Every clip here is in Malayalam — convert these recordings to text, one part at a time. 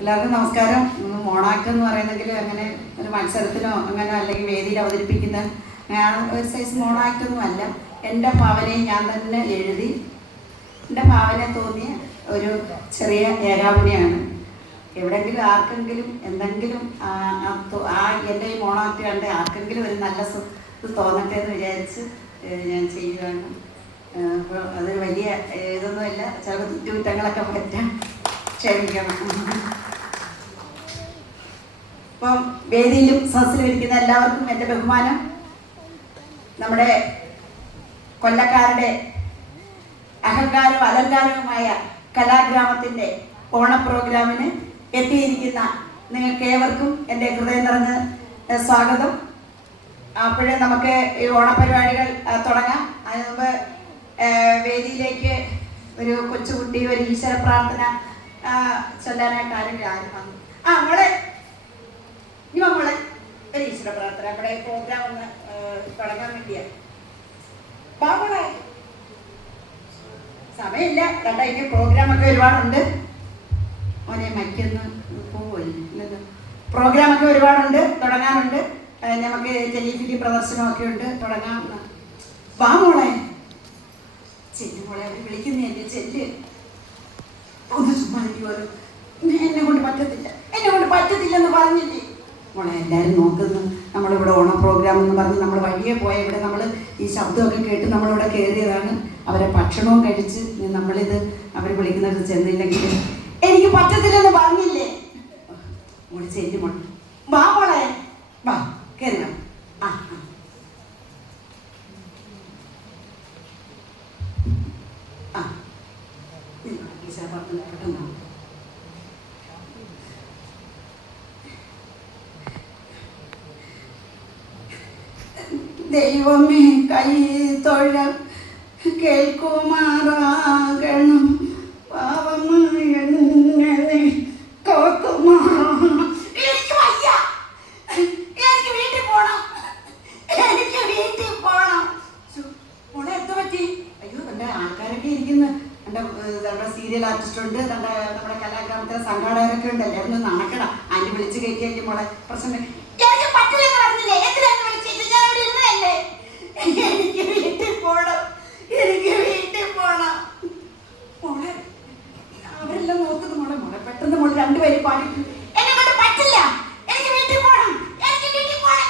എല്ലാവർക്കും നമസ്കാരം. മോണാക്ട് എന്ന് പറയുന്നെങ്കിൽ അങ്ങനെ ഒരു മത്സരത്തിനോ അങ്ങനെ അല്ലെങ്കിൽ വേദിയിൽ അവതരിപ്പിക്കുന്ന ഒരു സൈസ് മോണാക്ടൊന്നും അല്ല. എൻ്റെ ഭാവനയെ ഞാൻ തന്നെ എഴുതി എൻ്റെ ഭാവന തോന്നിയ ഒരു ചെറിയ ഏകാഭിനയാണ്. എവിടെയെങ്കിലും ആർക്കെങ്കിലും എന്തെങ്കിലും എൻ്റെ ഈ മോണാക്ട് കണ്ട് ആർക്കെങ്കിലും ഒരു നല്ല ഇത് തോന്നട്ടെ എന്ന് വിചാരിച്ച് ഞാൻ ചെയ്യുകയാണ്. അപ്പോൾ അതൊരു വലിയ ഇതൊന്നുമില്ല, ചില തെറ്റുകുറ്റങ്ങളൊക്കെ പറ്റാം, ക്ഷമിക്കണം. ഇപ്പം വേദിയിലും സദസ്സിലും ഇരിക്കുന്ന എല്ലാവർക്കും എൻ്റെ ബഹുമാനം. നമ്മുടെ കൊല്ലക്കാരുടെ അഹങ്കാരവും അലങ്കാരവുമായ കലാഗ്രാമത്തിൻ്റെ ഓണ പ്രോഗ്രാമിന് എത്തിയിരിക്കുന്ന നിങ്ങൾക്ക് ഏവർക്കും എൻ്റെ ഹൃദയം നിറഞ്ഞ സ്വാഗതം. അപ്പോഴേ നമുക്ക് ഈ ഓണപരിപാടികൾ തുടങ്ങാം. അതിന് മുമ്പ് വേദിയിലേക്ക് ഒരു കൊച്ചുകുട്ടി ഒരു ഈശ്വര പ്രാർത്ഥന ചൊല്ലാനായിട്ട് ആരും വന്നു. മോളെ ഇനി മോളെ ഒരു ഈശ്വര പ്രാർത്ഥന നമ്മുടെ പ്രോഗ്രാം ഒന്ന് തുടങ്ങാൻ വേണ്ടിയാണ്. മോളെ സമയമില്ല, കണ്ട എനിക്ക് പ്രോഗ്രാമൊക്കെ ഒരുപാടുണ്ട്. മോനെ മൈക്കൊന്ന് പോവില്ല, പ്രോഗ്രാമൊക്കെ ഒരുപാടുണ്ട്, തുടങ്ങാനുണ്ട്. നമുക്ക് ടെലിഫിലിം പ്രദർശനമൊക്കെ ഉണ്ട്, തുടങ്ങാം. വാ മോളെ, ചെല്ലു മോളെ, അവർ വിളിക്കുന്നതല്ലേ, ചെല്ല്. ഒന്ന് ചുമ്മാ എന്നെ കൊണ്ട് പറ്റത്തില്ലെന്ന് പറഞ്ഞില്ലേ മോളെ. എല്ലാവരും നോക്കുന്നു, നമ്മളിവിടെ ഓണം പ്രോഗ്രാം എന്ന് പറഞ്ഞ് നമ്മൾ വഴിയെ പോയ ഇവിടെ നമ്മൾ ഈ ശബ്ദമൊക്കെ കേട്ട് നമ്മളിവിടെ കയറിയതാണ്. അവരെ ഭക്ഷണവും കഴിച്ച് നമ്മളിത് അവർ വിളിക്കുന്നത് ചെന്നില്ലെങ്കിൽ എനിക്ക് പറ്റത്തില്ലെന്ന് പറഞ്ഞില്ലേ മോളെ. ചെല്ലു മോളെ, വാ മോളെ, വാ കയറി വാ. ദൈവമേ കൈ തൊഴ കേൾക്കുമാറാകണം, പാവമായ എന്നെ കാക്കുമാറാകണം. എനിക്ക് വയ്യ, എനിക്ക് വീട്ടിൽ പോണം. മോളെ എന്ത് പറ്റി? അയ്യോ, എൻ്റെ ആൾക്കാരൊക്കെ ഇരിക്കുന്നു. നമ്മുടെ സീരിയൽ ആർട്ടിസ്റ്റ് ഉണ്ട്, നമ്മുടെ കലാഗ്രാമത്തിലെ സംഘാടകരൊക്കെ ഉണ്ടല്ലേ, ഒന്ന് നടക്കട. അതിന് വിളിച്ച് കയറ്റിയായിരിക്കും മോളെ പ്രശ്നം. എനിക്ക് പറ്റില്ലെന്ന് പറഞ്ഞില്ലേ, എന്തിനാണ് വിളിച്ചിട്ട്? ഞാൻ അവിടെ ഇരുന്നതല്ലേ. എനിക്ക് വീട്ടിൽ പോണം, മോളെ. അവരെല്ലാം നോക്കുന്നു മോളെ. മോളെ പെട്ടെന്ന് മോളെ രണ്ടുപേരും പാടി. എന്നെ കൊണ്ട് പറ്റില്ല, എനിക്ക് വീട്ടിൽ പോണം, എനിക്ക് വീട്ടിൽ പോണം.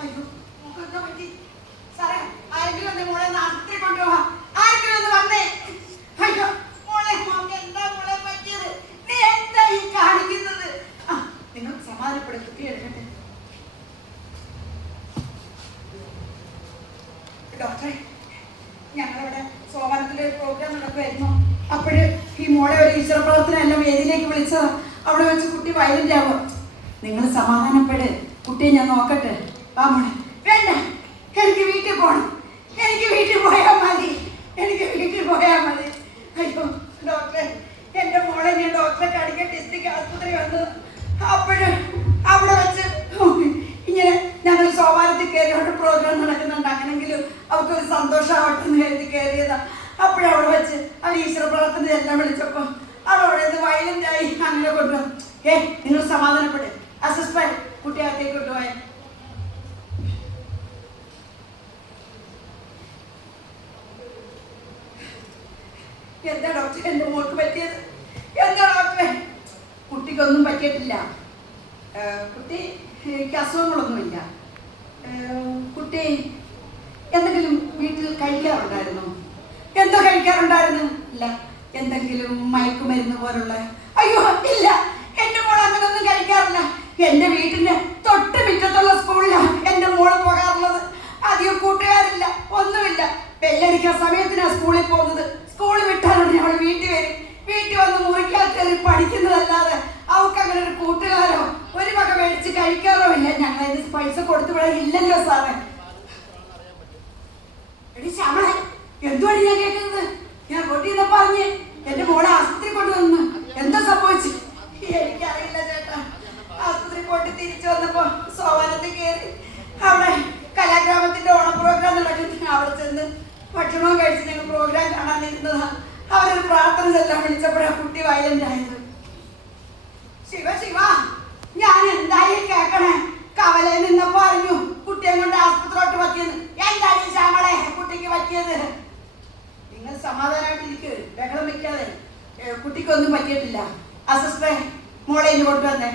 അയ്യോ, എന്താ പറ്റി സാറേ? ആരെങ്കിലും ഒന്ന് മോളെ നാട്ടിൽ കൊണ്ടുപോവാ, ആരെങ്കിലും ഒന്ന് വന്നേ. അയ്യോ മോളെ, മോൾക്ക് എന്താ മോളെ പറ്റിയത്? നീ എന്താ ഈ കാണിക്കുന്നത്? നിങ്ങൾ സമാധാനപ്പെടും, കുട്ടി എടുക്കട്ടെ. ഡോക്ടറെ, ഞങ്ങളിവിടെ സോമനത്തിലെ പ്രോഗ്രാം നടക്കുമായിരുന്നു. അപ്പോഴ് ഈ മോളെ ഒരു ഈശ്വര പ്രവർത്തന എല്ലാം വേദിയിലേക്ക് വിളിച്ചതാ. അവിടെ വെച്ച് കുട്ടി വയലന്റ് ആവുക. നിങ്ങൾ സമാധാനപ്പെട്, കുട്ടിയെ ഞാൻ നോക്കട്ടെ. വാ മോളെ. വേണ്ട, എനിക്ക് വീട്ടിൽ പോകണം, എനിക്ക് വീട്ടിൽ പോയാൽ മതി. അയ്യോ ഡോക്ടറെ, എൻ്റെ മോളെ ഞാൻ ഡോക്ടറെ കാണിക്കാൻ ഡിസ്ട്രിക്ട് ആശുപത്രി വന്നത്. അപ്പോഴ് അവിടെ വെച്ച് ഇങ്ങനെ ഞങ്ങൾ സോപാനത്തിൽ കയറിയോണ്ട് പ്രോഗ്രാം നടക്കുന്നുണ്ട്, അങ്ങനെങ്കിലും അവർക്കൊരു സന്തോഷമാവട്ടെ എന്ന് കരുതി കയറിയതാ. അപ്പോഴവിടെ വെച്ച് അവർ ഈശ്വര പ്രവർത്തന എല്ലാം വിളിച്ചപ്പോൾ അവളവിടെ നിന്ന് വയലൻ്റായി അങ്ങനെ കൊണ്ടുപോകും. നിങ്ങൾ സമാധാനപ്പെടും. അസിസ്റ്റന്റ് കുട്ടി അകത്തേക്ക് കൊണ്ടുപോയ. എന്താ ഡോക്ടറെ എൻ്റെ മോൾക്ക് പറ്റിയത്? എന്താ ഡോക്ടറെ? കുട്ടിക്കൊന്നും പറ്റിയിട്ടില്ല. കുട്ടിക്ക് അസുഖങ്ങളൊന്നുമില്ല. കുട്ടി എന്തെങ്കിലും വീട്ടിൽ കഴിക്കാറുണ്ടായിരുന്നു? എന്തോ കഴിക്കാറുണ്ടായിരുന്നു? ഇല്ല. എന്തെങ്കിലും മയക്കുമരുന്ന് പോലുള്ള? അയ്യോ ഇല്ല, എൻ്റെ മോൾ അങ്ങനെയൊന്നും കഴിക്കാറില്ല. എൻ്റെ വീട്ടിൻ്റെ തൊട്ട് മുറ്റത്തുള്ള സ്കൂളിലാണ് എൻ്റെ മോള് പോകാറുള്ളത്. അധികം കൂട്ടുകാരില്ല, ഒന്നുമില്ല. ബെല്ലടിക്കാൻ സമയത്തിനാണ് സ്കൂളിൽ പോകുന്നത്. സ്കൂൾ വിട്ടാലുണ്ട് അവൾ വീട്ടിൽ വരും. വീട്ടിൽ വന്ന് മുറിക്കാൻ കയറി പഠിക്കുന്നതല്ലാതെ അവൾക്ക് അങ്ങനെ ഒരു കൂട്ടുകാരോ ഒരു വക മേടിച്ച് കഴിക്കാറോ ഇല്ല. ഞങ്ങൾ അതിന് പൈസ കൊടുത്തു വിടാൻ ഇല്ലല്ലോ സാറേ. എടി ശ്യാമളെ, എന്തുവാണ് ഞാൻ കേൾക്കുന്നത്? ഞാൻ റോട്ടിൽ നിന്ന് പറഞ്ഞ് എൻ്റെ മോളെ ആശുപത്രി കൊണ്ടുവന്ന് എന്താ സംഭവിച്ചു? വയലന്റ് ആയത്. ശിവ ശിവ, ഞാൻ എന്തായി കേക്കണേ? കവലയിൽ നിന്നപ്പോ അറിഞ്ഞു കുട്ടിയെ കൊണ്ട് ആസ്പത്രിയോട്ട് പറ്റിയത്. എന്തായി ശ്യാമളെ കുട്ടിക്ക് പറ്റിയത്? നിങ്ങൾ സമാധാനമായിട്ടിരിക്കുക, ബഹളം വെക്കാതെ. കുട്ടിക്കൊന്നും പറ്റിയിട്ടില്ല. ആ സിസ്റ്ററെ, മോളെ ഇനി കൊണ്ടുവന്നേ.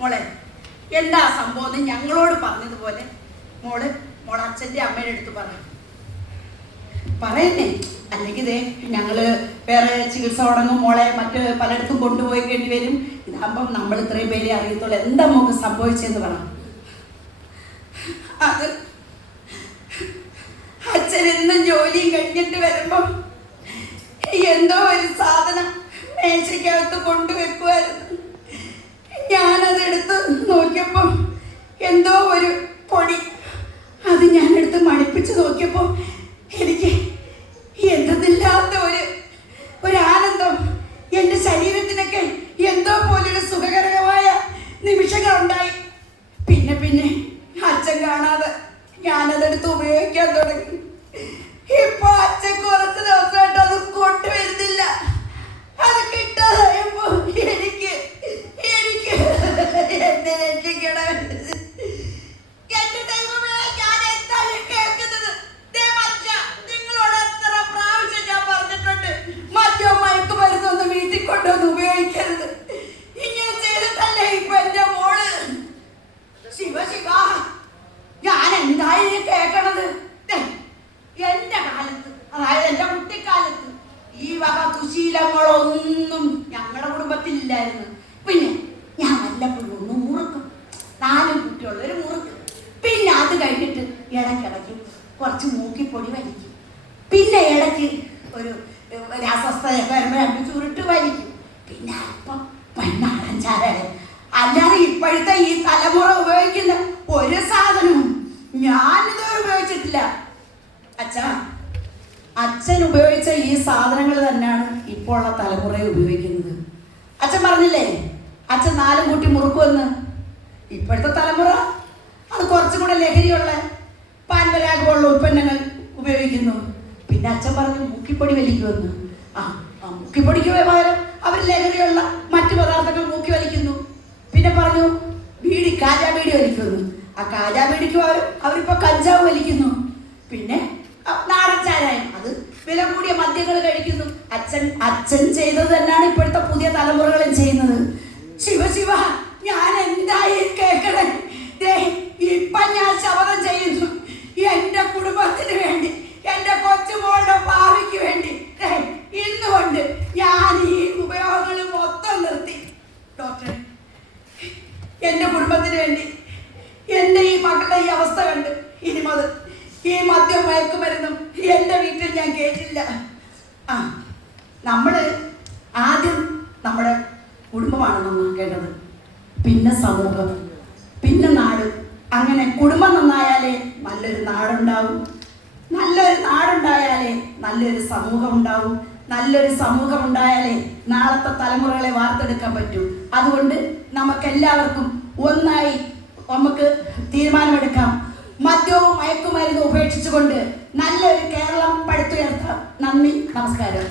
മോളെ, എന്താ സംഭവം ഞങ്ങളോട് പറഞ്ഞതുപോലെ മോള് അച്ഛൻ്റെ അമ്മയുടെ അടുത്ത് പറയുന്നേ. അല്ലെങ്കിൽ ഇതേ ഞങ്ങള് വേറെ ചികിത്സ തുടങ്ങും, മോളെ മറ്റ് പലയിടത്തും കൊണ്ടുപോയി കേണ്ടി വരും. ഇതാകുമ്പം നമ്മൾ ഇത്രയും പേരെ അറിയത്തുള്ളൂ. എന്താ മോക്ക് സംഭവിച്ചെന്ന് പറ. അത് അച്ഛൻ എന്നും ജോലിയും കഴിഞ്ഞിട്ട് വരുമ്പം എന്തോ ഒരു സാധനം മേശയ്ക്കകത്ത് കൊണ്ടുവെക്കുമായിരുന്നു. ഞാനതെടുത്ത് നോക്കിയപ്പോൾ എന്തോ ഒരു പൊടി. അത് ഞാനെടുത്ത് മണിപ്പിച്ച് നോക്കിയപ്പോൾ എനിക്ക് എന്തെന്നില്ലാത്ത ഒരു ആനന്ദം. എൻ്റെ ശരീരത്തിനൊക്കെ എന്തോ പോലൊരു സുഖകരമായ നിമിഷങ്ങളുണ്ടായി. പിന്നെ അച്ഛൻ കാണാതെ ഞാനതെടുത്ത് ഉപയോഗിക്കാൻ തുടങ്ങി. ഇപ്പൊ അച്ഛൻ കുറച്ച് ദിവസമായിട്ട് അത് കൊണ്ടുവരുന്നില്ല. അത് കിട്ടാതായപ്പോ എനിക്ക് എന്നെ രക്ഷിക്കണം. എന്റെ ദൈവമേ, ഞാൻ എന്താണ് കേൾക്കുന്നത്? നിങ്ങളോട് എത്ര പ്രാവശ്യം ഞാൻ പറഞ്ഞിട്ടുണ്ട്, മറ്റോ മയക്കുമരുന്നൊന്ന് വീട്ടിൽ കൊണ്ടുവന്ന് ഉപയോഗിക്കരുത്. ഇങ്ങനെ ചെയ്തിട്ടല്ലേ ഇപ്പൊ എന്റെ മോള്. ശിവ ശിവ, ഞാൻ എന്തായി കേൾക്കണത്? എന്റെ കാലത്ത്, അതായത് എന്റെ കുട്ടിക്കാലത്ത് ഈ വക ദുശീലങ്ങളൊന്നും ഞങ്ങളുടെ കുടുംബത്തിലില്ലായിരുന്നു. പിന്നെ ഞാൻ വല്ലപ്പോഴും ഒന്ന് മുറുക്കും, 4 കുട്ടിയുള്ളൊരു മുറുക്കും. പിന്നെ അത് കഴിഞ്ഞിട്ട് ഇടയ്ക്കിടയ്ക്ക് കുറച്ച് മൂക്കിപ്പൊടി വലിക്കും. പിന്നെ ഇടയ്ക്ക് ഒരു അസ്വസ്ഥതയൊക്കെ വരുമ്പോൾ 2 ചുരുട്ട് വലിക്കും. പിന്നെ അല്പം പെണ്ണാടൻ ചാരം. അല്ലാതെ ഇപ്പോഴത്തെ ഈ തലമുറ ഉപയോഗിക്കുന്ന ഒരു സാധനവും ഞാനിതുവരെ ഉപയോഗിച്ചിട്ടില്ല. അച്ഛൻ ഉപയോഗിച്ച ഈ സാധനങ്ങൾ തന്നെയാണ് ഇപ്പോൾ ഉള്ള തലമുറയെ ഉപയോഗിക്കുന്നത്. അച്ഛൻ പറഞ്ഞില്ലേ അച്ഛൻ 4 കൂട്ടി മുറുക്കുമെന്ന്. ഇപ്പോഴത്തെ തലമുറ അത് കുറച്ചും കൂടെ ലഹരിയുള്ള പാൻപരാഗമുള്ള ഉൽപ്പന്നങ്ങൾ ഉപയോഗിക്കുന്നു. പിന്നെ അച്ഛൻ പറഞ്ഞു മൂക്കിപ്പൊടി വലിക്കുമെന്ന്. മൂക്കിപ്പൊടിക്ക് പകരം അവർ ലഹരിയുള്ള മറ്റു പദാർത്ഥങ്ങൾ മൂക്കി വലിക്കുന്നു. പിന്നെ പറഞ്ഞു കാജാ ബീഡി വലിക്കുമെന്ന്. ആ കാജാ ബീഡിക്ക് പകരം അവരിപ്പോൾ കഞ്ചാവ് വലിക്കുന്നു. പിന്നെ നാടൻ ചാരായം, അത് വില കൂടിയ മദ്യങ്ങൾ കഴിക്കുന്നു. അച്ഛൻ ചെയ്തത് തന്നെയാണ് ഇപ്പോഴത്തെ പുതിയ തലമുറകളും ചെയ്യുന്നത്. ശിവ ശിവ, ഞാൻ എന്തായി കേൾക്കണേ? ഇപ്പൊ ഞാൻ ശപഥം ചെയ്യുന്നു, എന്റെ കുടുംബത്തിന് വേണ്ടി, എന്റെ കൊച്ചുമോളുടെ ഭാവിക്ക് വേണ്ടി ഇന്നുകൊണ്ട് ഞാൻ ഈ ഉപയോഗങ്ങൾ മൊത്തം നിർത്തി. ഡോക്ടറെ, എന്റെ കുടുംബത്തിന് വേണ്ടി, എന്റെ ഈ മക്കളുടെ ഈ അവസ്ഥ കണ്ട് ഇനി മുതൽ ഈ മദ്യം മയക്കുമരുന്നും എന്റെ വീട്ടിൽ ഞാൻ കേട്ടില്ല. നമ്മള് ആദ്യം നമ്മുടെ കുടുംബമാണ് നന്നാക്കേണ്ടത്, പിന്നെ സമൂഹം, പിന്നെ നാട്. അങ്ങനെ കുടുംബം നന്നായാലേ നല്ലൊരു നാടുണ്ടാവും. നല്ലൊരു നാടുണ്ടായാലേ നല്ലൊരു സമൂഹം ഉണ്ടാവും. നല്ലൊരു സമൂഹം ഉണ്ടായാലേ നാളത്തെ തലമുറകളെ വാർത്തെടുക്കാൻ പറ്റൂ. അതുകൊണ്ട് നമുക്കെല്ലാവർക്കും ഒന്നായി നമുക്ക് തീരുമാനമെടുക്കാം. മദ്യവും മയക്കുമരുന്നും ഉപേക്ഷിച്ചുകൊണ്ട് നല്ലൊരു കേരളം പടുത്തുയർത്താം. നന്ദി, നമസ്കാരം.